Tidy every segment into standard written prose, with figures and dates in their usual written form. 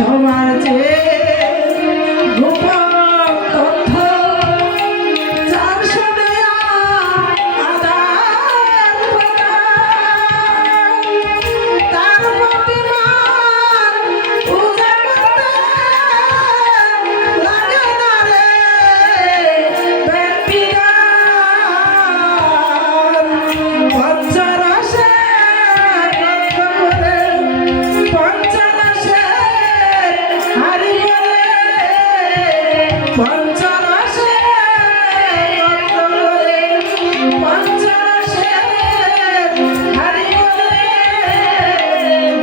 সবার যে গোপন তথ্য যার শুনে আদান প্রদান, তার প্রতিমান পূজা করতে লাগে না রে বের-বিধান। পঞ্চরসে রত্ন করে পঞ্চরসে হারি বলে, পঞ্চরসে রত্ন করে পঞ্চরসে হারি বলে,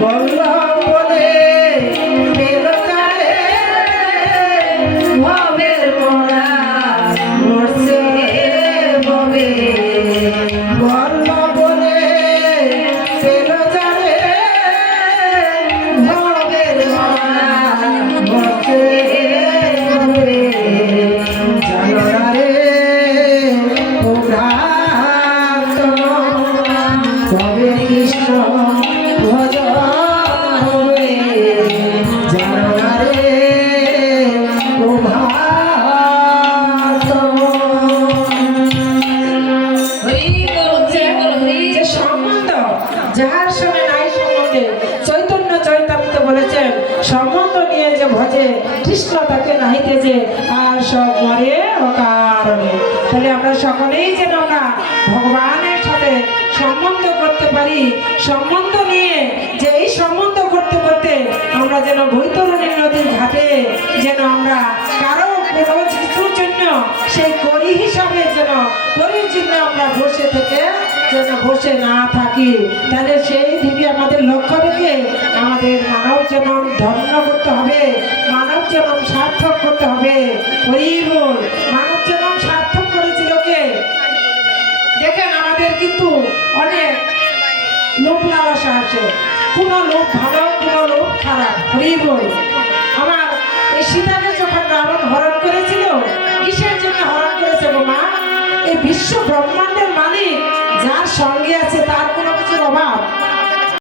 বল্লভ বলে বেলকারে ভবের মোরা মরছে ভবে, বল্লভ বলে বেলকারে ভবের মোরা মরছে ভবে। জানো না রে ও ভ্রাতন, তবে কৃষ্ণ ভজন হবে। জানো না রে ও ভ্রাতন। যে সম্বন্ধ যাহার সঙ্গে নাই সম্বন্ধে, চৈতন্য চৈতামৃত বলেছেন সম্বন্ধ নিয়ে যে ভজে কৃষ্ণ তাকে নাহিতেছে আর সব মরে অকারণে। তাহলে আমরা সকলেই যেন আমরা ভগবানের সাথে সম্বন্ধ করতে পারি। সম্বন্ধ নিয়ে যে এই সম্বন্ধ করতে করতে আমরা যেন বৈতরণী নদীর ঘাটে যেন আমরা কারো কোনো কিছুর জন্য সেই করি হিসাবে যেন করির জন্য আমরা বসে থেকে যেন বসে না থাকি। তাহলে সেই দিকে আমাদের লক্ষ্য রেখে আমাদের মানব জন্ম ধন্য করতে হবে, মানব জন্ম সার্থক করতে হবে। হরি বল। মানব জন্ম সার্থক করেছিল কে? দেখেন আমাদের কিন্তু অনেক লোভ লালসা আছে, কোনো লোভ ভালো কোনো লোভ খারাপ। হরি বল। আমার এই সীতাকে যখন রাবণ হরণ করেছিল, কিসের জন্য হরণ করেছে গো মা? এই বিশ্ব ব্রহ্মাণ্ডের মালিক যার সঙ্গে আছে তার কোনো কিছুর অভাব